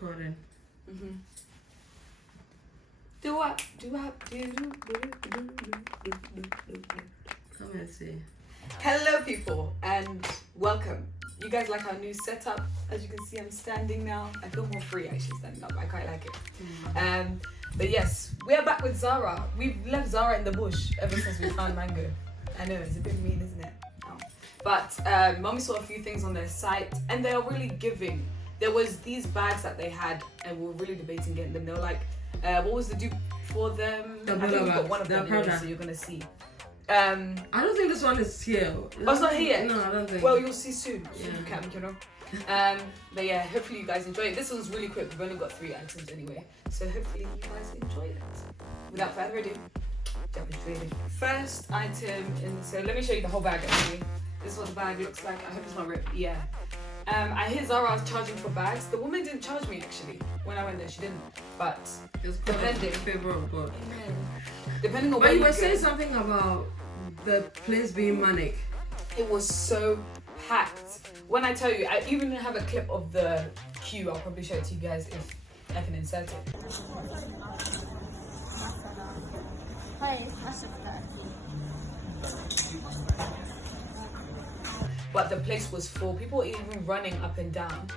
recording. Do what? Come and see. Hello, people, and welcome. You guys like our new setup? As you can see, I'm standing now. I feel more free actually standing up. I quite like it. But yes, we are back with Zara. We've left Zara in the bush ever since we found Mango. I know, it's a bit mean, isn't it? Oh. But Mommy saw a few things on their site, and they are really giving. There was these bags that they had, and we were really debating getting them. They were like, what was the dupe for them? I think we've got one of them here, so you're gonna see. I don't think this one is here. Oh, it's not here? No, I don't think. Well, you'll see soon. Soon you can, you know. But yeah, hopefully you guys enjoy it. This one's really quick. We've only got 3 items anyway, so hopefully you guys enjoy it. Without further ado, jump straight in. First item so let me show you the whole bag actually. This is what the bag looks like. I hope it's not ripped. Yeah. I hear Zara was charging for bags. The woman didn't charge me actually when I went there. She didn't. But it's depending. Favor of God. Amen. Depending on but where you were saying something about the place being manic. It was so packed. When I tell you, I even have a clip of the queue. I'll probably show it to you guys if I can insert it. But the place was full. People were even running up and down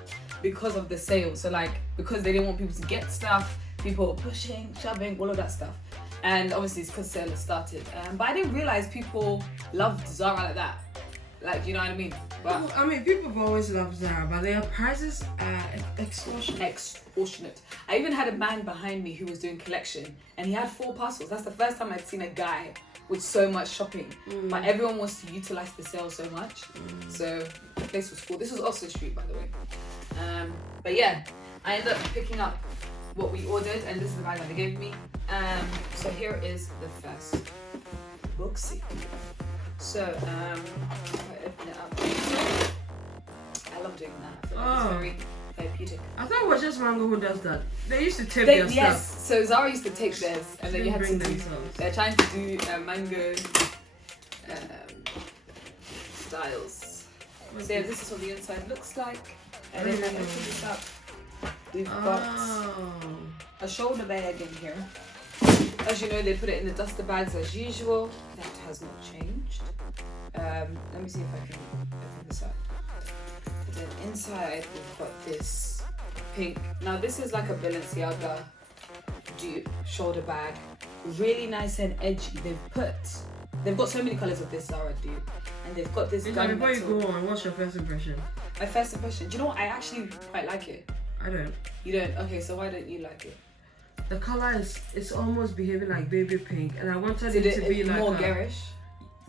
because of the sale. So like, because they didn't want people to get stuff, people were pushing, shoving, all of that stuff. And obviously it's because sale has started. But I didn't realize people loved Zara like that. Like, you know what I mean? But I mean, people have always loved Zara, but their prices are extortionate. Extortionate. I even had a man behind me who was doing collection, and he had 4 parcels. That's the first time I'd seen a guy with so much shopping. But everyone wants to utilize the sale so much. So the place was full. This was Oxford Street, by the way. But yeah, I ended up picking up what we ordered, and this is the bag that they gave me. So here is the first boxy. So if I open it up, I love doing that. I feel like it's very therapeutic. I thought it was just Mango who does that. They used to tape their yes, stuff. so Zara used to take theirs, and then you had to do. Themselves. They're trying to do Mango styles. So yeah, this is what the inside looks like. And then I open this up. We've got a shoulder bag in here. As you know, they put it in the duster bags as usual. That has not changed. Let me see if I can open this up. And then inside we've got this pink. Now this is like a Balenciaga dupe shoulder bag. Really nice and edgy. They've got so many colours of this Zara dupe, and they've got this gun before metal. you go on, what's your first impression? My first impression. Do you know what? I actually quite like it. I don't. You don't? Okay, so why don't you like it? The color it's almost behaving like baby pink, and I wanted it to be like more garish.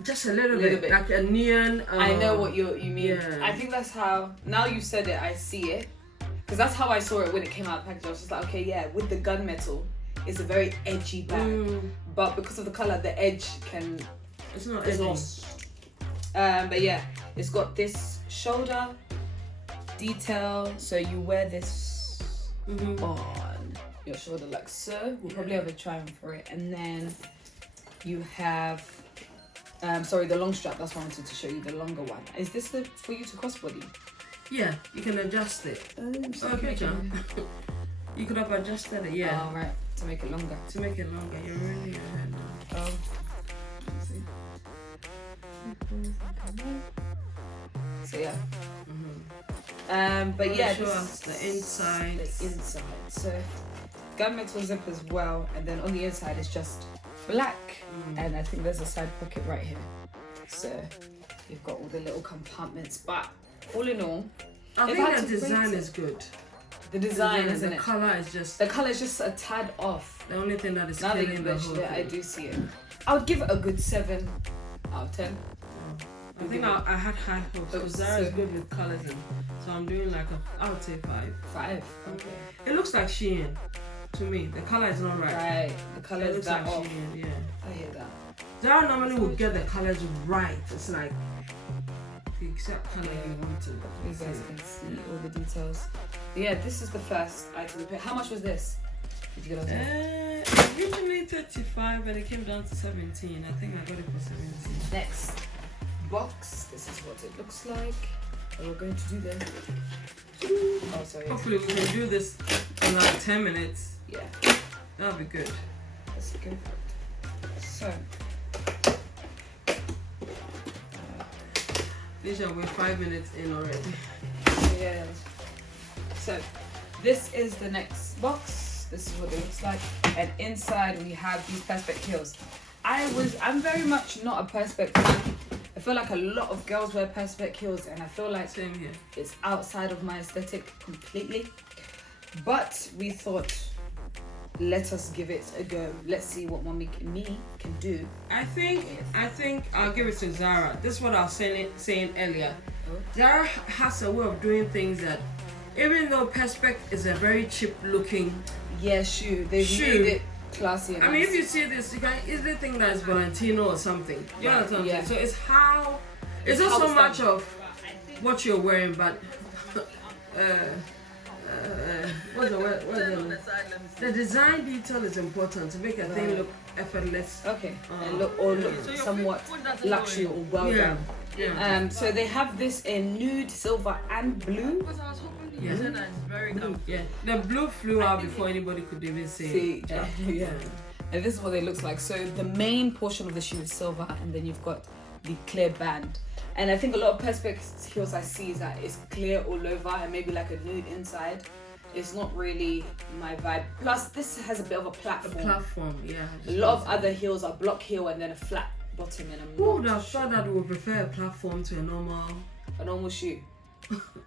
Just a little bit, like a neon. I know what you mean. Yeah. I think that's how. Now you said it, I see it, because that's how I saw it when it came out of the package. I was just like, okay, yeah, with the gunmetal, it's a very edgy bag, but because of the color, the edge can. It's not edgy. Lost. But yeah, it's got this shoulder detail, so you wear this on your shoulder like so. We'll probably have a try on for it, and then you have the long strap. That's what I wanted to show you, the longer one. Is this for you to crossbody? Yeah, you can adjust it. Okay, John. You could have adjusted it, yeah. Oh, right, to make it longer. To make it longer, you're really ahead now. Oh, let's see. So yeah. But yeah, show us the inside. The inside. So gunmetal zip as well, and then on the inside it's just black, and I think there's a side pocket right here. So you've got all the little compartments. But all in all, I think the design is good. The design, isn't it? The color is just. The color is just a tad off. The only thing that is killing the whole thing. I do see it. I would give it a good 7 out of 10. I think I had high hopes because Zara is good with colors, so I'm doing like I would say 5. 5. Okay. It looks like Shein to me. The color is not right. Right. The color is that like off. Shein, yeah. I hear that. Zara normally would get the colors right. It's like the exact color you want to. You guys can see all the details. But yeah, this is the first item. How much was this? Did you get it? Originally 35, but it came down to 17. I think I got it for 17. Next box. This is what it looks like. And we're going to do the. Oh, sorry. Hopefully we can do this In like 10 minutes. Yeah. That'll be good. Let's go for it. So. Lisa, we're 5 minutes in already. Yeah. So, this is the next box. This is what it looks like. And inside we have these Perspex heels. I'm very much not a Perspex fan. I feel like a lot of girls wear Perspex heels, and I feel like Same here. It's outside of my aesthetic completely. But we thought, let us give it a go. Let's see what me can do. I think I'll give it to Zara. This is what I was saying earlier. Zara has a way of doing things that, even though Perspex is a very cheap looking shoe, they've made it classy. I mean, if you see this, you can easily think that it's Valentino or something. You know what I'm saying? So it's how, it's not so much of what you're wearing, but what's the word? The design detail is important to make a thing look effortless. Okay, and look somewhat luxury or well done. Yeah. So they have this in nude, silver, and blue. Yeah. Yeah. The blue flew out before anybody could even see it. Yeah. And this is what it looks like. So the main portion of the shoe is silver, and then you've got the clear band. And I think a lot of Perspex heels I see is that it's clear all over and maybe like a nude inside. It's not really my vibe. Plus, this has a bit of a platform. Yeah. A lot of other heels are block heel and then a flat bottom, and who would have thought that we would prefer a platform to a normal shoe?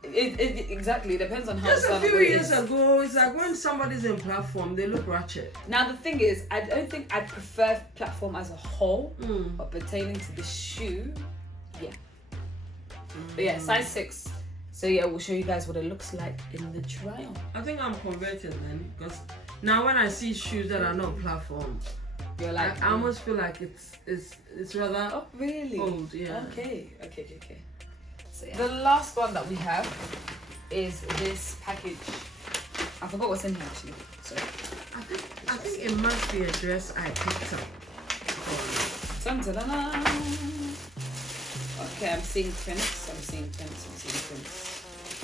It exactly depends on how. Just a few years ago, it's like when somebody's in platform, they look ratchet. Now the thing is, I don't think I prefer platform as a whole, but pertaining to the shoe, yeah. But yeah, size 6. So yeah, we'll show you guys what it looks like in the trial. I think I'm converted then, because now when I see shoes that are not platform, you're like, I almost feel like it's rather really old. Yeah. Okay. So, yeah. The last one that we have is this package. I forgot what's in here actually. So I think it must be a dress I picked up. Okay, I'm seeing prints.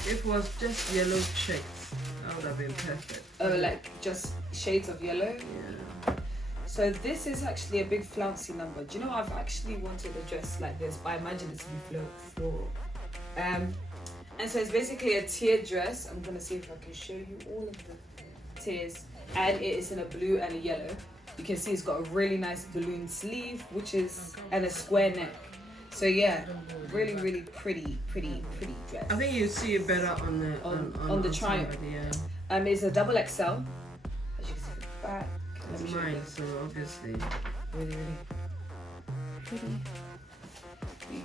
If it was just yellow checks, that would have been perfect. Oh, like just shades of yellow? Yeah. So this is actually a big flouncy number. Do you know, I've actually wanted a dress like this, but I imagine it to be floral. And so it's basically a tiered dress. I'm gonna see if I can show you all of the tiers. And it is in a blue and a yellow. You can see it's got a really nice balloon sleeve, and a square neck. So yeah, really, really pretty dress. I think you see it better on the trial. Yeah. It's a double XL. As you can see from the back. It's mine, so obviously. Really pretty.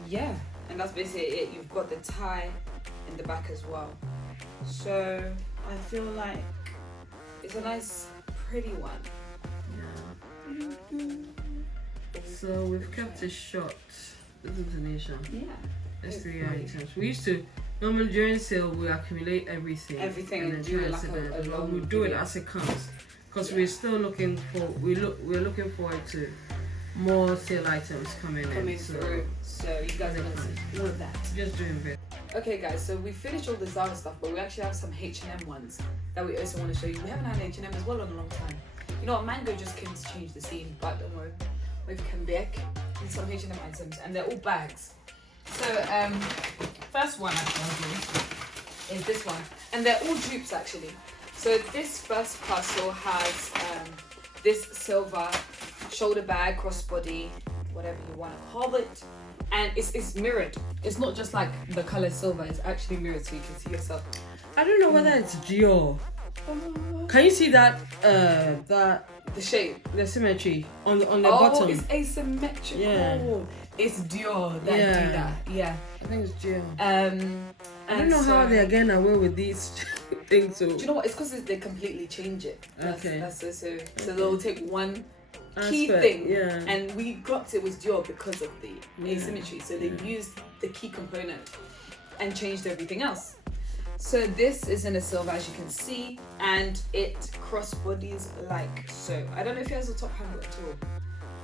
Yeah, and that's basically it. You've got the tie in the back as well. So I feel like it's a nice, pretty one. Yeah. So we've kept it short. This is Tanisha. Yeah. There's 3 items. We used to normally during sale we accumulate everything and then do like a long we do it as it comes, because we're still looking we're looking forward to more sale items coming through. So you guys are gonna see all of that. Just doing it. Okay guys, so we finished all the Zara stuff, but we actually have some H&M ones that we also want to show you. We haven't had H&M as well in a long time. You know what, Mango just came to change the scene, but don't worry, we've come back with some H&M items, and they're all bags. So first one actually is this one, and they're all dupes actually. So this first parcel has this silver shoulder bag, crossbody, whatever you want to call it, and it's mirrored. It's not just like the color silver, it's actually mirrored so you can see yourself. I don't know whether it's Dior. Can you see that the shape, the symmetry on the bottom? Oh, it's asymmetrical. Yeah. It's Dior that do that. Yeah. I think it's Dior. I don't And know how they're getting away with these things. So. Do you know what? It's because they completely change it. Okay. So they'll take one key thing, and we got it with Dior because of the asymmetry. So they used the key component and changed everything else. So this is in a silver, as you can see, and it crossbodies like so. I don't know if it has a top handle at all.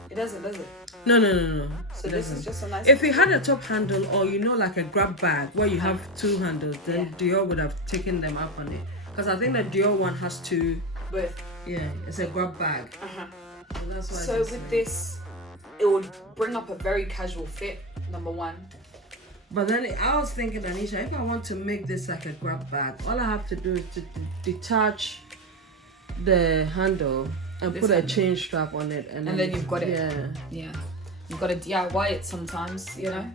It doesn't, does it? No. So this is just a nice. If it had a top handle, or like a grab bag where you have 2 handles, then Dior would have taken them up on it. Because I think the Dior one has two. Both. Yeah, it's a grab bag. So that's why. So with this, it would bring up a very casual fit. Number one. But then I was thinking, Anisha, if I want to make this like a grab bag, all I have to do is to detach the handle and put a chain strap on it, and then you've got it. Yeah. You've got to DIY it sometimes, you know,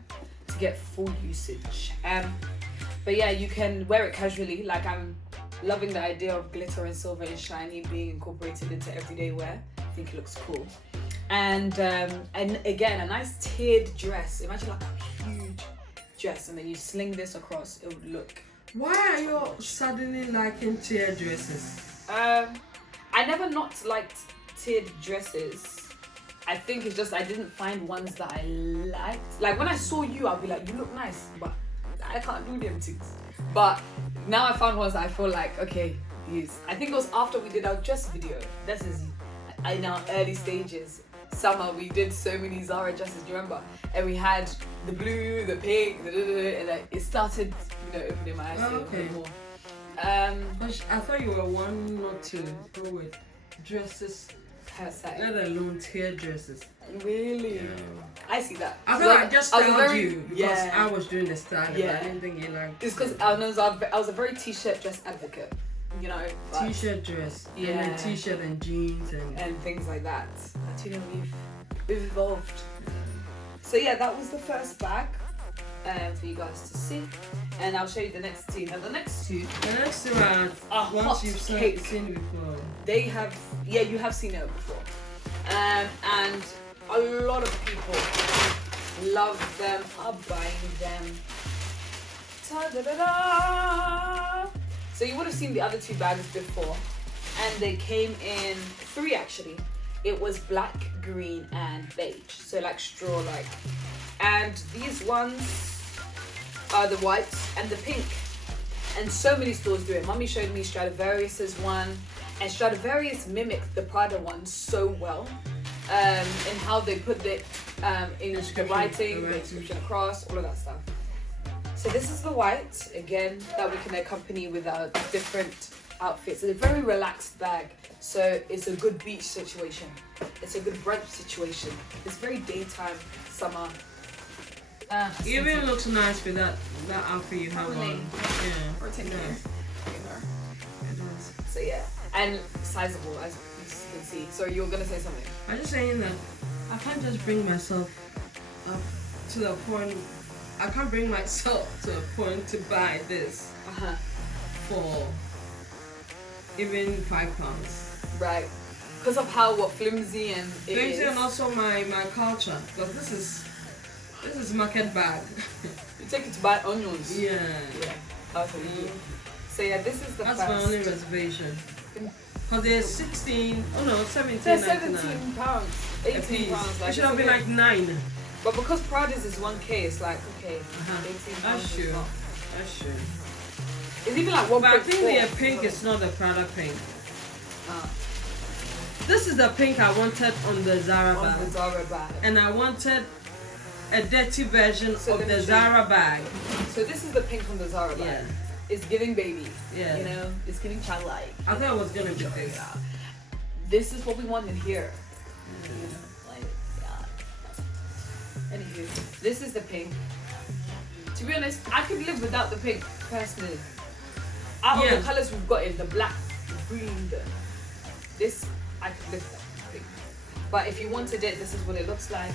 to get full usage. But yeah, you can wear it casually. Like, I'm loving the idea of glitter and silver and shiny being incorporated into everyday wear. I think it looks cool. And again, a nice tiered dress. Imagine like a huge dress, and then you sling this across. It would look. Why are you suddenly liking tiered dresses? I never not liked tiered dresses. I think it's just I didn't find ones that I liked. Like when I saw you, I'd be like, you look nice, but I can't do them things. But now I found ones that I feel like, okay, these. I think it was after we did our dress video. This is in our early stages. Summer, we did so many Zara dresses, do you remember? And we had the blue, the pink, and like, it started, you know, opening my eyes a bit more. I thought you were one not to go with dresses, let alone tiered dresses. Really? Yeah. I see that. I thought I just told you because I was doing the style. Yeah. I didn't think you liked. It's because I was a very t-shirt dress advocate. You know, t-shirt dress, and then t-shirt and jeans and things like that. But you know, we've evolved. So yeah, that was the first bag for you guys to see, and I'll show you the next two. Now the next two are once you've seen before. They have, you have seen it before, and a lot of people love them, are buying them. Ta-da-da-da! So you would have seen the other two bags before, and they came in three actually. It was black, green, and beige. So like straw-like. And these ones are the whites and the pink. And so many stores do it. Mummy showed me Stradivarius's one, and Stradivarius mimicked the Prada one so well. In how they put it in the writing, the description across, all of that stuff. So this is the white, again, that we can accompany with our different outfits. It's a very relaxed bag, so it's a good beach situation. It's a good brunch situation. It's very daytime, summer. Even looks nice with that outfit you have on. Yeah. Or taking her. So yeah, and sizable as you can see. So you were gonna say something? I'm just saying that I can't just bring myself up to the point. I can't bring myself to a point to buy this for even £5. Right. Because of how flimsy and it flimsy is. And also my culture. Because this is market bag. You take it to buy onions. Yeah. Absolutely. So yeah, this is the That's first. my only reservation. Because they're 16. Oh no, 17. They're £17, £18. It should have been like 9. But because Prada's is 1K, it's like, okay, £18. That's true. It's even like 1.4. But I think the pink is not the Prada pink. This is the pink I wanted on the Zara bag. And I wanted a dirty version of the Zara bag. So this is the pink on the Zara bag. Yeah. It's giving baby. Yeah. You know, it's giving childlike. I thought it was gonna be this. Yeah. This is what we wanted here. Anywho, this is the pink. To be honest, I could live without the pink personally. Out of the colours we've got in, the black, the green, this, I could live without the pink. But if you wanted it, this is what it looks like.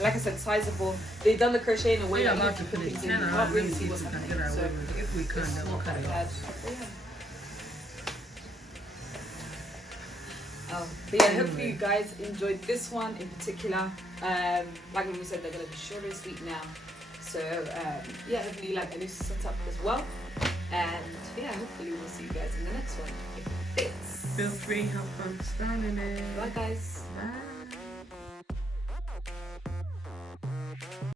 Like I said, sizable. They've done the crochet in a way that you can put things in. You can't really see what's happening. So if we can, then we'll cut it off. But yeah, hopefully you guys enjoyed this one in particular. Like we said, they're going to be short and sweet now. So yeah, hopefully you like the new setup as well. And yeah, hopefully we'll see you guys in the next one if it fits. Feel free, have fun styling it. Bye guys. Bye.